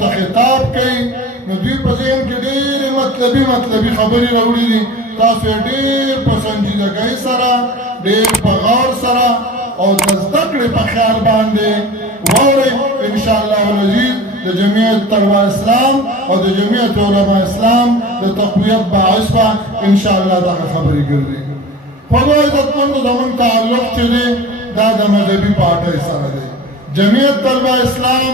ته خطاب کوي نو دوی په ذهن کې ډېرې مطلبي خبرې راوړي دي تاسو یې ډېر په سنجیدګۍ سره ډېر په غور سره او د زده کړې په خیال باندې واورئ انشاءالله العزیز د جمعیت طلبه اسلام او د جمعیت علما اسلام د تقویت باعث به انشاءالله دغه خبرې ګرځي خوږو عزتمندو زموږ تعلق چې دی دا د مذهبي پارټۍ سره دی جمعیت طلبه اسلام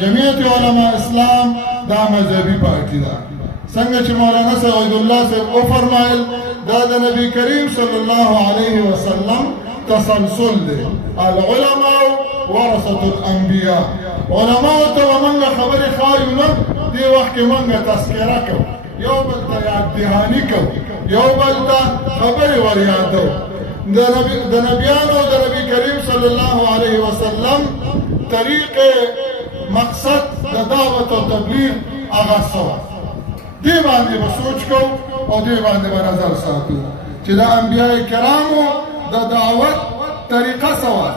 جمعیت علما اسلام دا مذهبي پارټي ده څنګه چې مولانا صاحب عبدالله صاحب وفرمایل دا د نبی کریم صلی الله علیه وسلم تسلسل دی العلماء ورثة الانبیاء علماء ته ومنګه خبرې ښایو نه دې وخت کې منګه تذکره کوو یو بل ته یاد دهاني کوو یو بل ته خبرې ور یادو د نبیانو د نبی کریم صلی الله علیه وسلم طریق مقصد د دعوت او تبلیغ هغه څه وه دې باندې به سوچ کوو او دې باندې به نظر ساتو چې د انبیاء کرامو د دعوت طریقه څه وه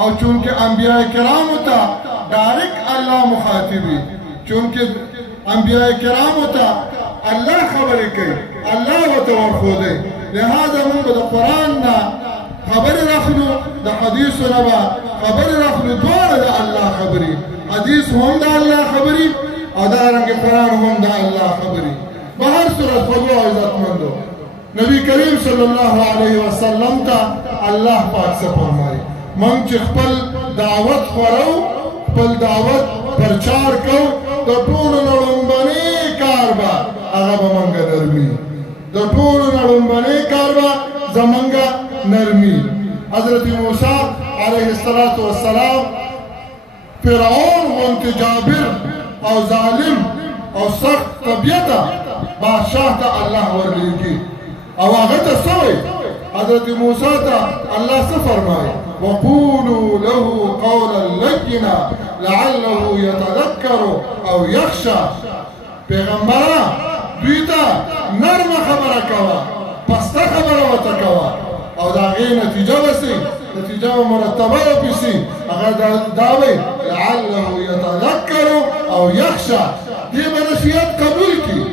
او چونکه انبیاء کرامو ته ډایرکټ الله مخاطبي چونکه انبیاء کرامو ته الله خبرې کوي الله ورته ورښودی لهذا موږ د قرآن نه خبرې راخلو د حدیثو نه به خبرې راخلو دواړه د الله خبرې حدیث هم د الله خبرې او دارنګه قرآن هم د الله خبرې په هر صورت خوږو عزتمندو نبی کریم صلی الله علیه وسلم ته الله پاک څه فرمایي موږ چې خپل دعوت خورو خپل دعوت پرچار کوو د ټولو نه لومړنی کار به هغه به موږ نرمي د ټولو نه لومړنی کار به زموږ نرمي حضرت موسی علیه السلام فرعون غوندې جابر او ظالم او سخت طبیعته بادشاه ته الله ورلیږي او هغه ته څه وایي حضرت موسی ته الله څه فرمایي وقولوا له قولا لینا لعله يتذكر او يخشى پیغمبره دوی ته نرمه خبره کوه پسته خبره ورته کوه او د هغې نتیجه به سي نتیجه به مرتبه وپسي هغه دا وایي لعله يتذكر او يخشى دې به نصیحت قبول کړي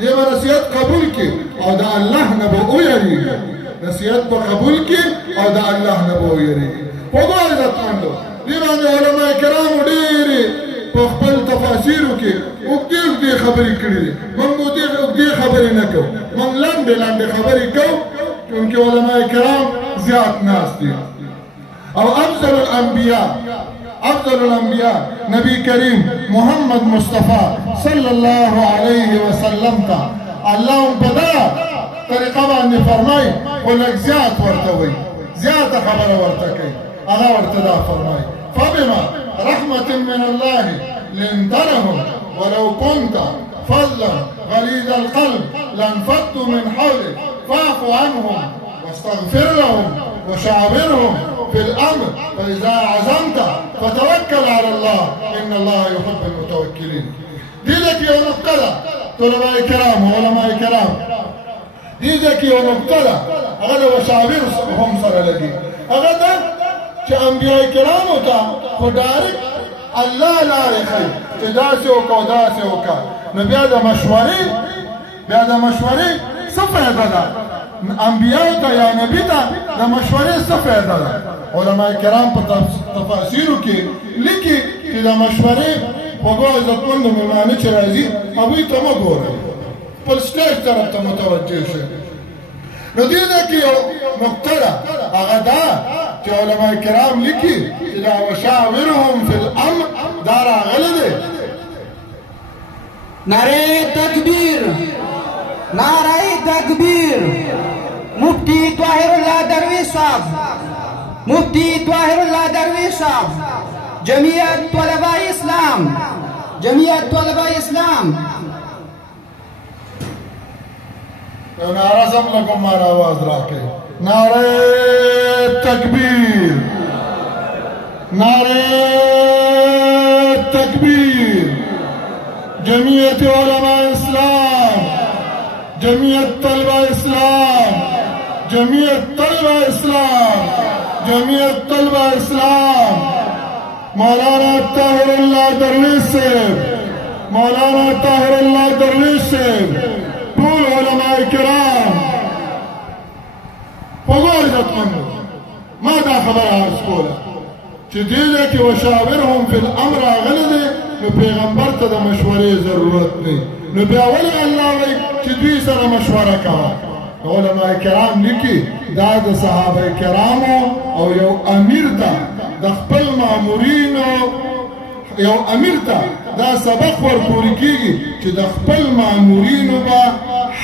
دې به نصیحت قبول کړي او د الله نه به ویریږي نصیحت به قبول کړي او د الله نه به ویریږي خوږو عزتمندو دې باندې علما کرامو ډېرې په خپل تفاسیرو کې اوږدې خبرې کړي دي موږ اوږدې خبرې نه کوو موږ لنډې خبرې کوو چونکې علما کرام زیات ناست دي او افضل الانبیاء نبی کریم محمد مصطفی صلی الله علیه وسلم ته الله هم په دا طریقه باندې فرمایي خو لږ زیات ورته وایي زیاته خبره ورته کوي هغه ورته دا فرمایي فبما رحمة من الله لنت لهم ولو كنت فظا غليظ القلب لانفضوا من حولك فاعف عنهم واستغفر لهم وشاورهم في الامر فاذا عزمت فتوكل على الله ان الله يحب المتوكلين دي لك يوم ابتلى طلباء كرام وعلماء كرام دي لك يوم ابتلى هذا وشاورهم سره لګي هغه چې انبیاء کرامو ته خو ډایرکټ الله لارې ښیي چې داسې وکړه داسې وکړه نو بیا د مشورې څه فایده ده انبیاء ته یا نبي ته د مشورې څه فایده ده علما کرام په تفاسیرو کې لیکي چې د مشورې خوږو عزتمندو مېلمانه چې راځي هغوی ته مه ګورئ خپل سټیج طرف ته متوجه شئ نو دې ځای کې یو نقطه ده هغه دا چې علما کرام لیکي چې دا وشاورهم فی الامر دا راغلی دی نعره تکبیر نعره تکبیر مفتی طاهر الله درویش صاحب مفتی طاهر الله درویش صاحب جمعیت طلباء اسلام یو نعره سب لکم مارا آواز راکے نعره تکبیر جمعیت علماء اسلام جمعیت طلبہ اسلام مولانا طاہر اللہ درویش صاحب مولانا طاهر الله درویش صاحب ټول علماء کرام خوږو عزتمندو ما دا خبره عرض کوله چې دې ځای کې وشاورهم فی الامر راغلی دی نو پیغمبر ته د مشورې ضرورت دی نو بیا ولې الله وایي چې دوی سره مشوره کوه علماء کرام لیکي دا د صحابه کرامو او یو امیر ته د خپل مامورینو یو امیر ته دا سبق ورکول کېږي چې د خپل مامورینو به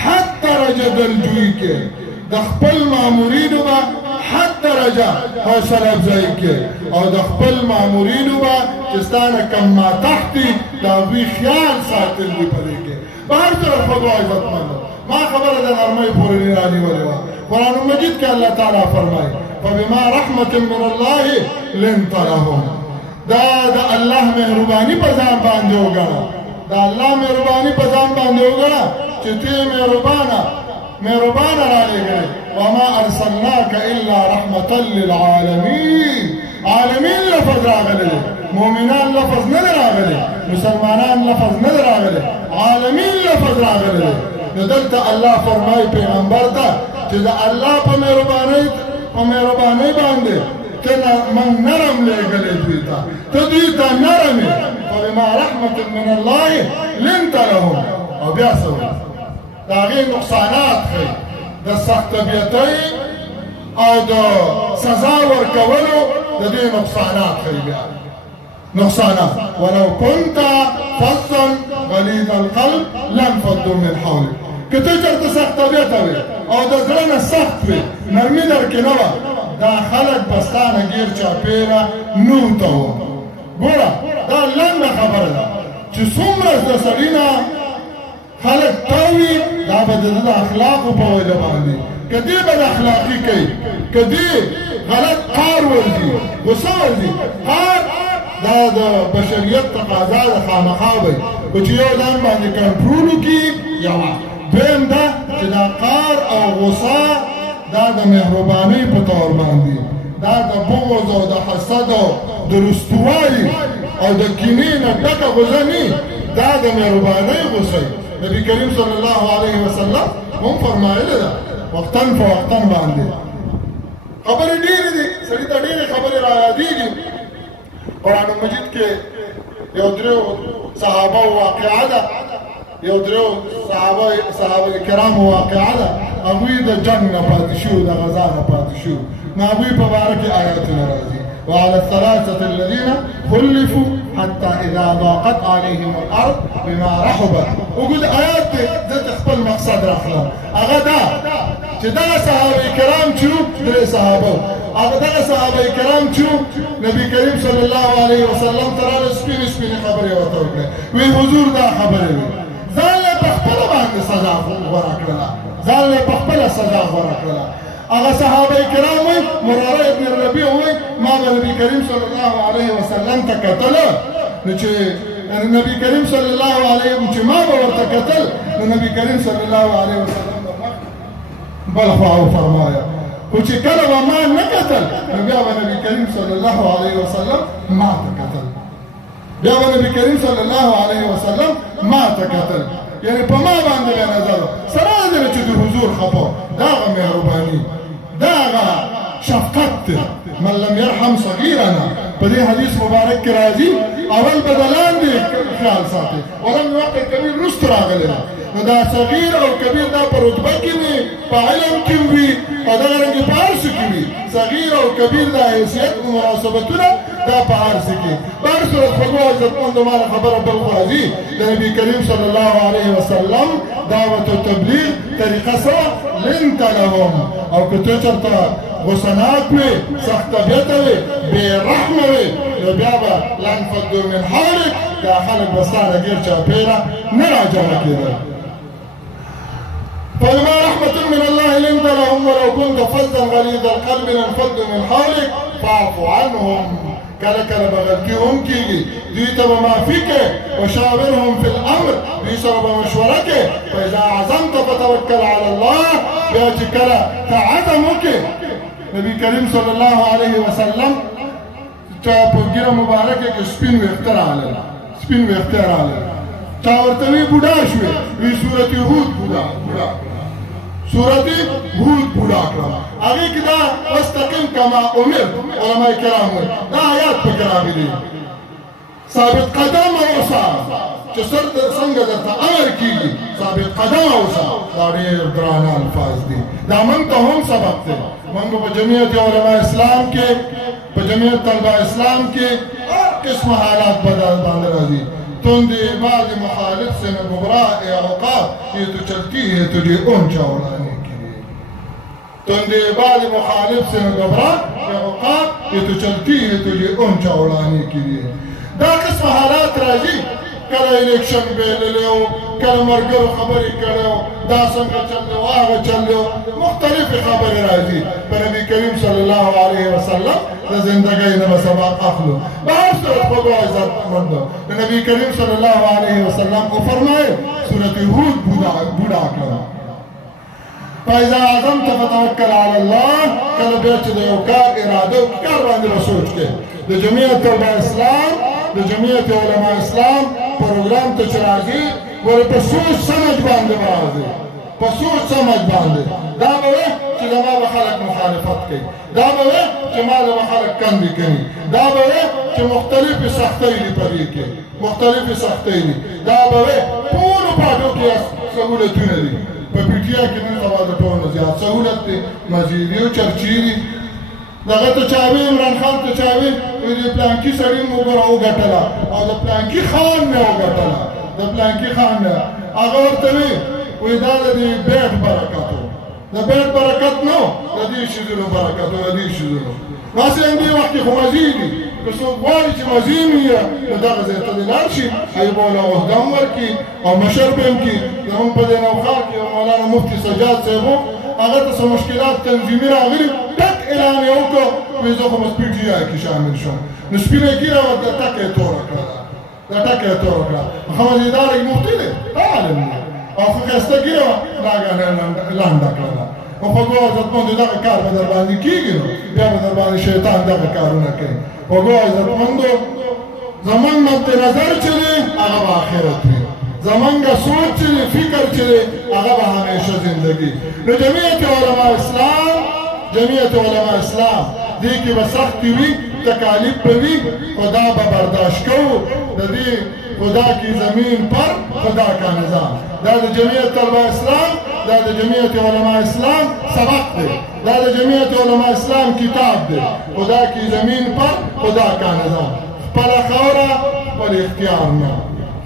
حد درجه دلجویي کې د خپل مامورینو به حد درجه حوصله افزایي کې او د خپل مامورینو به چې ستا نه کم ماتحت دي د هغوی خیال ساتل دي په دې کې په هر طرف خوږو عزتمندو ما خبره د نرمۍ پورې نه رانیولې وه قرآن مجید کې الله تعالی فرمایي فبما رحمة من الله لنت لهم دا د الله مهرباني په ځان باندې وګڼه د الله مهرباني په ځان باندې وګڼه چې ته مهربانه راغلی وما ارسلناك الا رحمة للعالمين عالمین لفظ راغلی مؤمنان لفظ نه راغلی مسلمانان لفظ نه راغلی عالمین لفظ راغلی نو دلته الله فرمایي پیغمبر ته چې د الله په مهربانۍ باندې ته من نرم لېږلی دوی ته ته دوی ته نرم یې فبما رحمة من الله لنت لهم او بیا څه وایي د هغې نقصانات ښیي د سخت طبیعتۍ او د سزا ورکولو د دې نقصانات ښیي بیا نقصانات ولو كنت فظا غليظ القلب لانفضوا من حولك که ته چېرته سخت طبیعته وې او د زړه نه سخت وې نرمي درکې نه وه دا خلک به ستا نه ګیر چاپېره نوته وو ګوره دا لنډه خبره ده چې څومره د سړي نه خلک تاوي دا به د ده د اخلاقو په وجه باندې که دې بد اخلاقي کوي که دې غلط قار ورځي غصه ورځي قار دا د بشریت تقاضا د خامخا وي خو چې یو ځان باندې کنټرول وکړي یوه دویم دا چې دا قار او غصه دا د مهربانۍ په طور باندې دا د بغض او د حسد او د رستوایي او د کینې نه ډکه غصه نه دا د مهربانۍ غصه نبی کریم صلی الله علیه وسلم هم فرمایلی ده وختن فوختن باندې خبرې ډېرې دي سړي ته ډېرې خبرې را یادېږي قرآن مجید کې یو درېو صحابه واقعه ده یو درېو صحابه کرامو واقعه ده هغوی د جنګ نه پاتې شوي د غزا نه پاتې شوي نو هغوی په باره کې آیاتونه راځي وعلى الثلاثة الذين خلفوا حتى إذا ضاقت عليهم الأرض بما رحبت وقل آيات ذات خپل مقصد راخلم هغه دا چې دغه صحابه کرام چې درې صحابه هغه دغه صحابه کرام چې نبی کریم صلی الله علیه وسلم ته راغله سپینې خبرې ورته وکړې وی حضور دا خبرې وي ځان یې په خپله باندې سزا غوره کړله ځان یې په خپله سزا غوره کړله هغه صحابه کرام وایي مراره ابن ربیع وایي ما به نبي کریم صلی الله علیه وسلم ته کتله نو چې نبی کریم صلی الله علیه چې ما به ورته کتل نو نبی کریم صلی الله علیه وسلم به بل خوا وفرمایه خو چې کله به ما نه کتل نو بیا به نبی کریم صلی الله علیه وسلم ما ته کتل بیا به نبی کریم صلی الله علیه وسلم ما ته کتل یعنی په ما باندې به نظر سره دی چې د حضور خفه دا هغه مهرباني دا هغه شفقت دی من لم يرحم صغيرنا په دې حدیث مبارک کې راځي اول به د لاندې خیال ساتي ولم یوقع کبیر رست راغلی نو دا صغیر او کبیر دا په رتبه کې وي په علم کې وي او دغه رنګې په هر څه کې وي صغیر او کبیر دا حیثیت او مناسبتونه دا په هر څه کې په هر صورت خوږو عزتمندو ما خبره بل خو راځي د نبي کریم صلی الله علیه وسلم دعوت و تبلیغ طریقه سره لنت لهم او که ته چېرته غصناک وي سخت طبیعته وي بې رحمه وي نو بیا به لانفضوا من حولک دا خلک به ستا نه ګیر چاپېره نه راجمع کېدل فبما رحمة من الله لنت لهم ولو كنت فظا غليظ القلب لانفضوا من حولك فاعف عنهم کله کله به غلطي هم کېږي دوی ته به معافي کې وشاورهم في الامر دوی سره به مشوره کې فاذا عزمت فتوکل على الله بیا چې کله ته عزم وکړې نبي کریم صلی الله علیه وسلم په ګیره مبارکه کې سپین ویښته راغلل چا ورته وی بوډا شوې وی سورت هود بوډا سورت هود بوډا کړه هغې کې دا واستقم کما امر علما کرام وایي دا آیات پکې راغلي ثابت قدم اوسه چې څنګه درته امر کېږي ثابت قدم اوسه دا ډېر ګرانه الفاظ دي دا موږ ته هم سبق دی موږ په جمعیت علما اسلام کې په جمعیت طلبه اسلام کې هر قسم حالات باندې راځي تندے بعد مخالف سے میں گمراہ اوقات یہ تو چلتی ہے تجھے اونچا اڑانے کے لیے تندے بعد مخالف سے میں گمراہ اوقات یہ تو چلتی ہے تجھے اونچا اڑانے کے لیے دا قسم حالات راځي کله الیکشن بیللی و کله مرګرو خبرې کړی و دا څنګه چلو هغه چلو مختلفې خبرې راځي په نبي کریم صلی الله علیه وسلم د زندګۍ نه به سبق اخلو به هر صورت خوږو عزتمندو د نبي کریم صلی الله علیه وسلم وفرمایل سورت هود بوډا کړه فاذا عزمت فتوکل علی الله کله بیا چې د یو کار اراده او کار باندې به سوچ کې د جمعیت طلبه اسلام د جمعیت علما اسلام پروګرام ته چې راځي ورې په سوچ سمج باندې به راځي په سوچ سمج باندې دا به وي چې زما به خلک مخالفت کوي دا به وي چې ما به خلک کندې کوي دا به وي چې مختلفې سختۍ دي په دې کې مختلفې سختۍ دي دا به وي ټولو پاټو کې سهولتونه دي په پي ټي آی کې نن سبا د ټولو زیات سهولت دی مزیدي او چرچي دي دغه ته چاوي عمران خان ته چاوي وایي د پلانکي سړي مو وګوره وګټله او د پلانکي خان مې وګټله د پلانکي خان مې هغه ورته وایي دا د دې بیټ برکت و د بیټ برکت نه و د دې شیزونو برکت و د دې شیزونو داسې هم دې وخت کې خو مزې دي که څوک غواړي چې مزې مې وي نو دغه ځای ته دې لاړ شي هغې به له عهده هم ورکړي او مشر به هم کړي زموږ په دې نوښار کې مولانا مفتي سجاد صاحب و هغه ته څه مشکلات تنظیمي راغلي ټک اعلان یې وکړو وایي زه خو بس پي ټي آی کې شامل شوم نو سپینه ږیره ورته ټکه یې توره کړه دا ټکه یې توره کړه محمد اداره مفتي دی عالم دی او ښه ښایسته ږیره وه راګانه لنډه کړله او خوږو عزتمندو دغه کار به در باندې کېږي نو بیا به در باندې شیطان دغه کارونه کوي خوږو عزتمندو زموږ مد نظر چې دی هغه به آخرت وي زمونږ سوچ چې دی فکر چې دی هغه به همیشه زندګي نو جمعیت علما اسلام دې کې به سختي وي تکالیف به وي خدا به برداشت کوو د دې خدا کی زمین پر خدا کا نظام دا د جمعیت طلبه اسلام دا د جمعیت علما اسلام سبق دی دا د جمعیت علما اسلام کتاب دی خدا کی زمین پر خدا کا نظام خپله خاوره خپل اختیار نه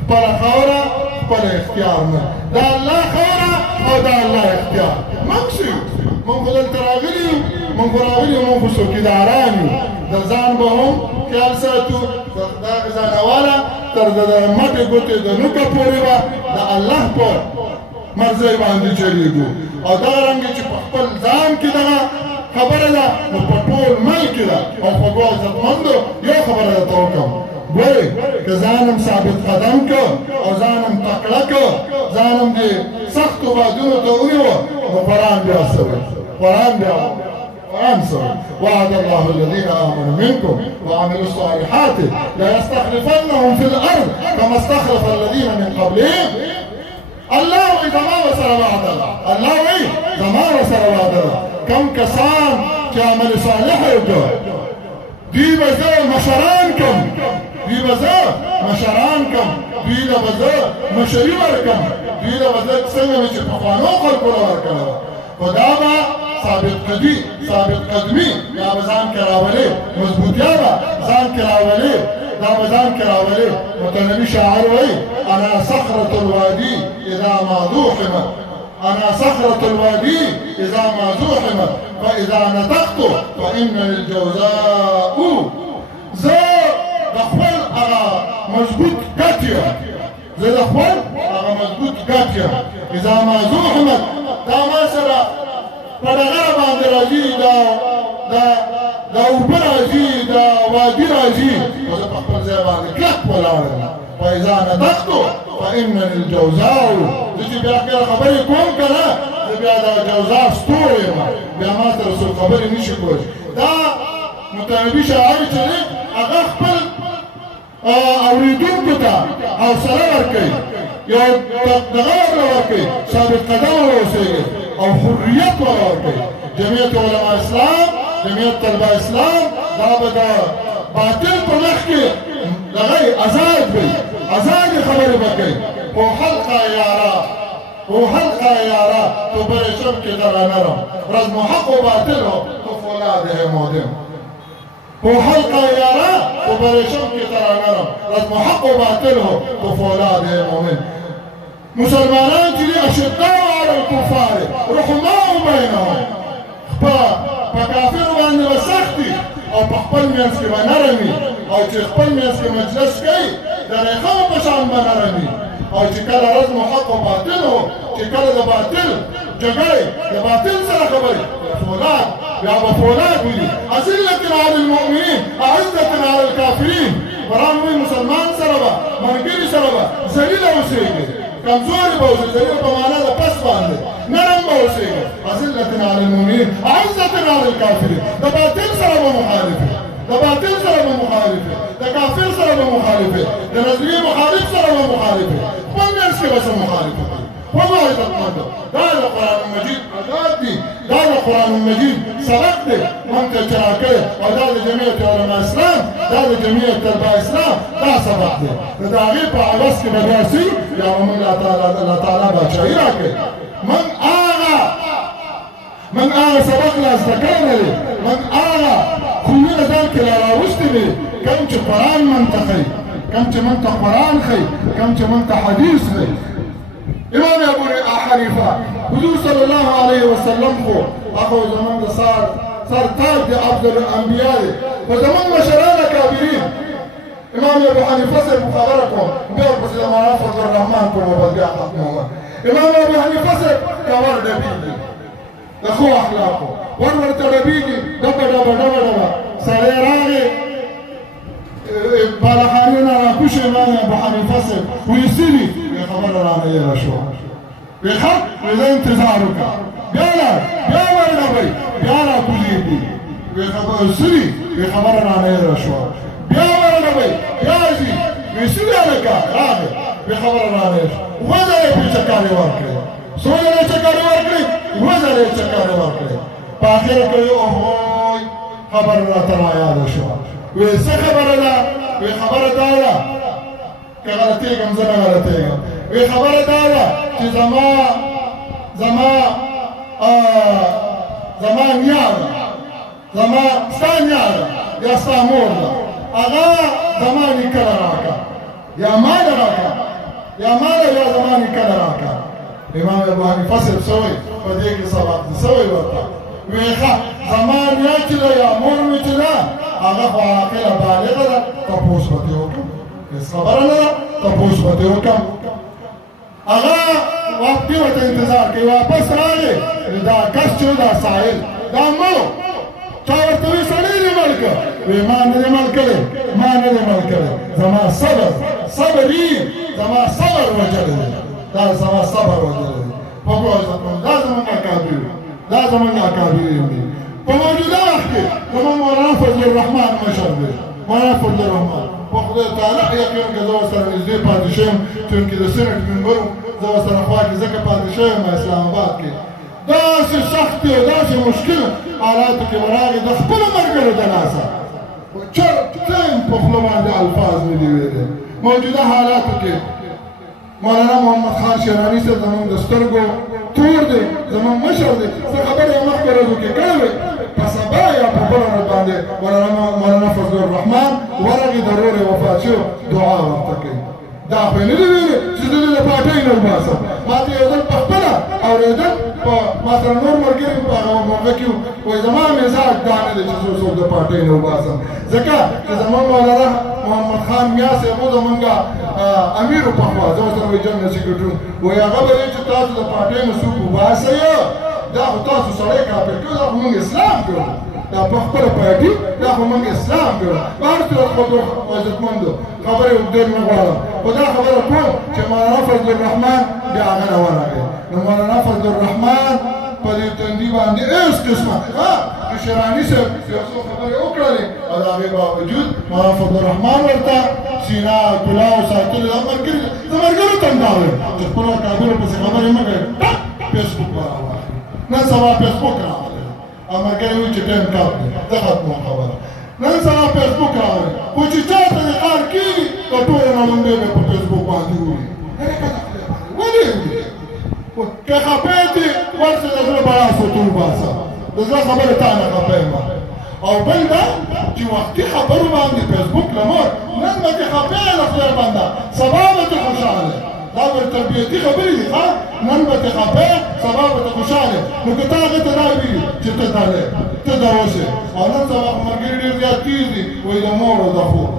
خپله خاوره خپل اختیار نه دا الله خاوره او دا الله اختیار موږ څه یو موږ خو دلته راغلي یو موږ خو راغلي یو موږ خو څوکیداران یو د ځان به هم خیال ساتو د هغې ځانواله تر د مټې ګوتې د نوکه پورې به د الله په مرضۍ باندې چلېږو او دغه رنګې چې په خپل ځان کې دغه خبره ده نو په ټول ملک کې ده او خوږو عزتمندو یو خبره درته وکړم ګورې که ځانم ثابت قدم که او ځانم تکړه که ځانم دې سختو بادونو ته ونیوه نو قرآن بیا څه وایي قرآن بیا وأنصر وعد الله الذين آمنوا منكم وعملوا الصالحات لا يستخلفنهم في الأرض كما استخلف الذين من قبلهم الله إذا ما وصل وعد الله الله إذا ما وصل وعد الله كم كسان كعمل صالح يقول دي بزا مشرانكم دي بزا مشرانكم دي بزا مشريوركم دي بزا سنة مش بخوانو خلقوا لوركم خدابا ثابت قدمی دا به ځان کې راولې مضبوطیا به ځان کې راولې دا به ځان کې راولې متنبي شاعر وایي انا صخرة الوادي اذا ما زوحمت انا صخرة الوادي اذا ما زوحمت فاذا نطقت فانني الجوزاء زه د خپل هغه مضبوط ګټ یم زه د خپل هغه مضبوط ګټ یم اذا ما زوحمت دا ما سره په ډغره باندې راځي دا اوبه راځي دا وادي راځي نو زه په خپل ځای باندې کلک ولاړ یم فاذا نطقت فانني الجوزاء زه چې بیا کله خبرې کوم که نه زه بیا د جوزا ستوری یم بیا ما سره څوک خبرې نشي کولی دا متنبي شاعر چې دی هغه خپل اورېدونکو ته حوصله ورکوي یو دغه ورکړي ثابت قدم واوسېږي او حریت ورکړي. جمعیت علما اسلام، جمعیت طلبه اسلام دا به د باطل په مخ کې دغه آزاد وي، آزادې خبرې به کوي. خو حلقه یاره تو بر شب که درانرم رزم و حق و باطل ho تو فولاده مودم. خو حلقه یاره تو بر شب که درانرم رزم و حق و باطل ho تو فولاده مؤمن. مسلمانان چې دي اشداء علی الکفار رحماء بینهم، په کافرو باندې به سخت دي او په خپل منځ کې به نرم وي، او چې خپل منځ کې مجلس کوي د ریښمو په شان به نرم وي. او چې کله رزم و حق و باطل ho چې کله د باطل جګړې د باطل سره خبرې فولاد بیا به فولاد وي. اذلة علی المؤمنین اعزة علی الکافرین. قرآن وایي مسلمان سره به ملګري سره به ذلیله اوسېږي، کمزوري به اوسېږي، ذلیل په معنا د پس باندې نرم به اوسېږي. اذلة علی المؤمنین اعزة علی الکافرین. د باطل سره به مخالفه، د باطل سره به مخالفه، د کافر سره به مخالفه، د نظریې مخالف سره به مخالفه، خپل منځ کې به څه مخالفه کوي. والله عزتمندو دا د قرآن مجید آزاد دي، دا د قرآن مجید سبق دی موږ ته چې راکړی، او دا د جمعیت علما اسلام، دا د جمعیت طلبه اسلام دا سبق دی. نو د هغې په عوض کې به راسي یا به موږ الله تعالی بادشاهي راکړي. موږ هغه سبق لا زده کړی نه دی، موږ هغه خویونه ځان کې را راوستي دي کوم چې قرآن موږ ته ښایي، کوم چې موږ ته قرآن ښایي، کوم چې موږ ته حدیث ښایي. امام ابو حنیفه حضور صلی الله علیه وسلم خو هغه زمونږ د سر تاج د افضل الانبیا دی، خو زمونږ مشران اکابرین. امام ابو حنیفه صاحب خبره کوم بیا ورپسې د مولانا فضل الرحمن کوم او بیا ختمومه. امام ابو حنیفه صاحب کور ډبېږي د ښو اخلاقو، ورته ډبېږي ډبه سړی راغی بالاخانې نه راکوش امام ابو حنیفه صاحب وایي څه دي؟ خبره رانه یېره شوه. وی ښه وی زه انتظار وکړه، بیا لاړ، بیا ورډبئ، بیا راکوزېږي. وی څه دي؟ وی خبره رانه یېره شوه، بیا ورډبئ، بیا ځي. وی څه دي هلکه؟ راغی، وی خبره رانه یېره شوه. اووه ځله یې پرې چکارې ورکړې، څو ځله یې چکارې ورکړې؟ اووه ځله یې چکارې ورکړې. په اخره کې اوهوی خبره راته رایاده شوه. وی څه خبره ده؟ وی خبره دا ده که غلطېږم زه نه غلطېږم. وی خبره دا ده چې زما نیا ده، ستا نیا ده یا ستا مور ده، هغه زما نیکه ده راکړه، یا ما ده راکړه، یا ما ده یا زما نیکه ده راکړه. امام ابو حنیفه صاحب څه وایي په دې کې سبق دی؟ څه وایي ورته؟ وی ښه زما نیا چې ده یا مور مې چې ده هغه خو عاقله بالغه ده، تپوس به ترې وکړم، هېڅ خبره نه ده، تپوس به ترې وکړم. هغه وقتي ورته انتظار کوي، واپس راغی دا کس چې دا ساحل دا مړ چا ورته وایي سړی دې مړ کړه؟ وایي ما نه دی مړ کړی، ما نه دی مړ کړی، زما صبر یي، زما صبر وجلی دی، دا زما صبر وجلی دی. پوه عزتمند دا زموږ اکابر، دا زموږ اکابرین دي. په موجوده وخت کې زموږ مولانا فضل الرحمن مشر دی، مولانا فضل الرحمن په خدای تعالی یقین که زه ورسره نږدې پاتې شوم، چونکې د سینټ ممبر وم، زه ورسره خوا کې ځکه پاتې شوی یم اسلام آباد کې. داسې سختې او داسې مشکل حالاتو کې به راغی د خپلو ملګرو د لاسه چرته په خوله باندې الفاظ مې دي ویلي. موجوده حالاتو کې مولانا محمد خان شیراني صاحب زموږ د سترګو تور دی، زموږ مشر دی، څه خبرې یې مخکې ورځو کې کړې وې، په سبا یا په بله ورځ باندې مولانا فضل الرحمن ورغې د ورور یې وفات شو، دعا ورته کوي. دا خو یې نه دي ویلي چې زه دې د پاټۍ نه وباسم. ما ته یو ځل په خپله اورېدل، ما سره نور ملګري په هغه موقع کې وایي زما مزاج دا نه دی چې زه څوک د پاټۍ نه وباسم، ځکه چې زموږ مولانا محمد خان میا صاحب و زمونږ امیر و پخوا، زه ورسره وایي جنرال سیکرټري وایي هغه به وایي چې تاسو د پاټۍ نه څوک وباسئ، دا خو تاسو سړی کافر کړو، دا خو موږ اسلام کړو، دا په خپله پاټي دا خو موږ اسلام کړو. په هر صورت خپل عزتمندو خبرې ډېر نه غواړم، خو دا خبره کوم چې مولانا فضل الرحمن بیا هغه نه ورغی. نو مولانا فضل الرحمن په دې تندي باندې هېڅ قسمه شیراني صاحب یو څو خبرې وکړلې، او د هغې باوجود مولانا فضل الرحمن ورته سینه کلاو ساتلې، د ملګرو تندا کوئ چې خپلو اکابرو پسې خبرې مه کوئ ټک فیسبوک به راواخلي نن سبا فیسبوک راغلی او ملګري وایي چې ټایم کم دی زه ختموم خبره نن سبا فیسبوک راغلی خو چې چا ته د کار کېږي د ټولو نه لومړی به په فیسبوک باندې ووایي ولې که خفه دي ورشه د زړه بړاس ورته وباسه د زړه خبرې تا نه خفه یم او بل دا چې وختي خبرو باندې فیسبوک لمر نن به دې خفه له خدای بنده سبا به ته خوشحاله دا به تربیتي خبرې دي ښه نن به ته خفه سبا به ته خوشحاله نو که تا هغه ته دا ویلي چې ته دا دی ته دا اوسې او نن سبا خو ملګري ډېر زیات تېز دي وایي د مور او د خور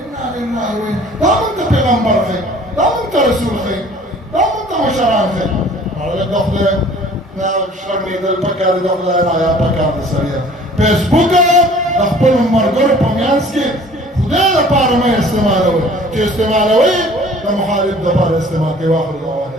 انا لله وایي دا موږ ته پیغمبر ښیي دا موږ ته رسول ښیي دا موږ ته مشران ښیي هغه د خدای نه شرمېدل پکار دي د خدای حیا پکار ده سړیه فیسبوک د خپلو ملګرو په منځ کې خدای لپاره مه استعمالوئ چې استعمالوئ د مخالف لپاره استعمال کوئ واخر دعوانا